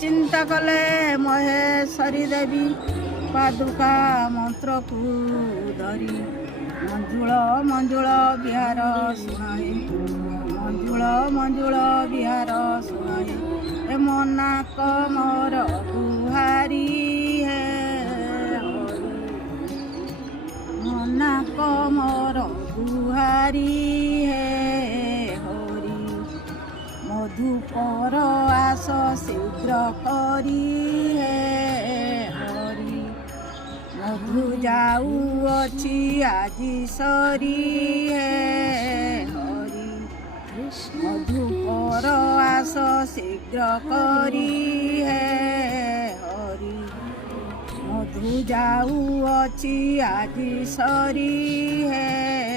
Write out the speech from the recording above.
चिंता कले महेश्वरी देवी पादुका मंत्र को धरी मंजुल मंजुल बिहार सुनाए मंजुल मंजुल बिहार सुनाए ए मना कमर गुहारी है मना कमर गुहारी है हरि मधुपर आस शीघ्र करी है हरि मधु जाऊँची आजी सरी है हरि मधुपर आस शीघ्र करी है हरि मधु जाऊँची आजी सरी है